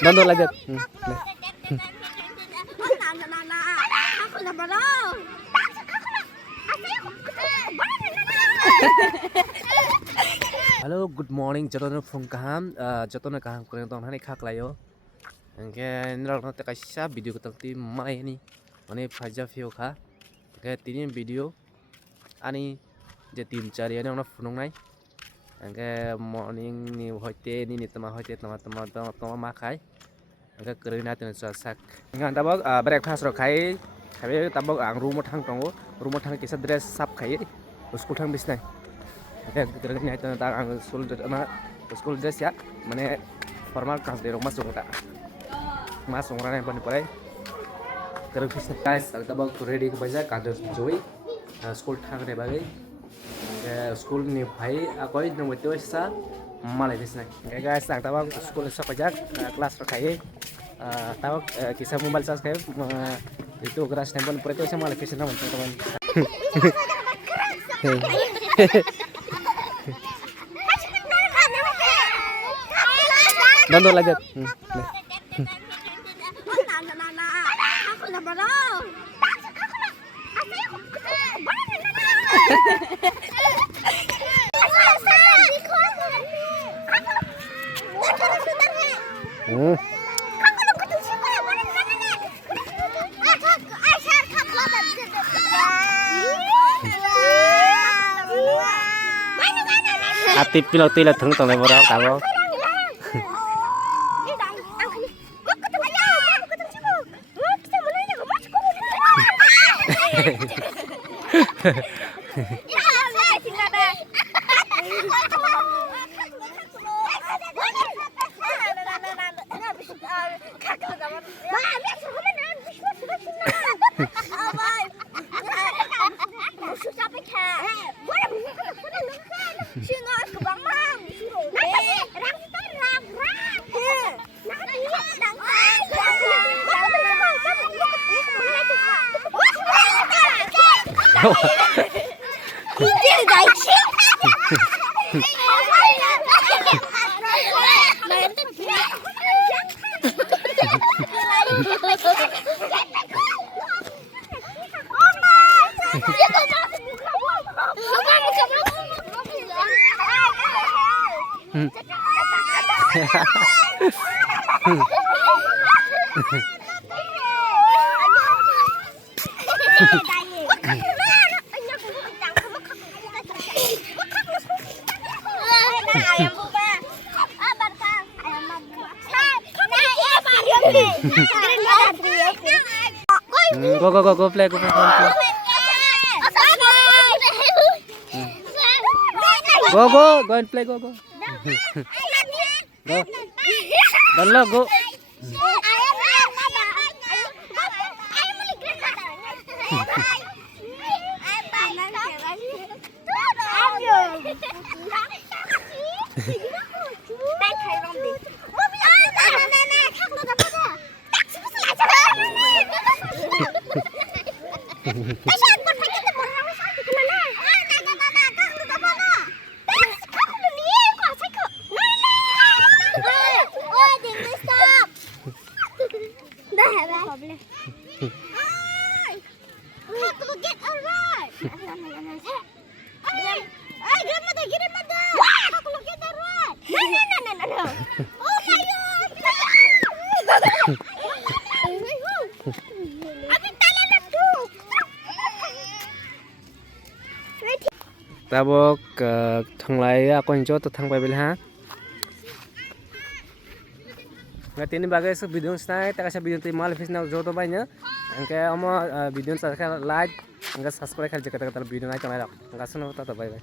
Dondo lagi. Halo, good morning. Jatuhnya phone kaham, jatuhnya kaham kurang tahu mana khak layo. Engke nilai nanti kasih video ketelti mai ni, mana fajar view kah? Engke tini video, ani jadi cari ani orang phone nai. Engke morning ni hoite ni teman makai. Engke kerja nanti sak. Engke tabok breakfast rokai. Kami tabok ang rumah thang kisah dress sap kai. School thang bisnai. Kerja nanti tentang ang school dress ya. Mana formal kas di rumah sungguh tak. Masuk orang yang paling paling. Kerja bisnai guys. Tabok ready ke baca kantor joy. School thang ni bagai. School ni bhai aku ini nomor itu sah malai bisnai. Guys, tabok school sah pajak kelas rokai. Tabok kisah mobile sah kai. Itu keras tempel itu sama lagi senang teman-teman. Dondo lagi. Atip pilot thung tong lebar tahu. Go play. Go and play, go. Go. Dalo, go. Tabok Hangrai aku yang jauh thang pai belha. Ngerti ini bagai se video snai tak kasih video tu mal face jauh tu banyak. Angke amo video sa like, angke subscribe kerja kata video naik kamera. Angke senang tak bye bye.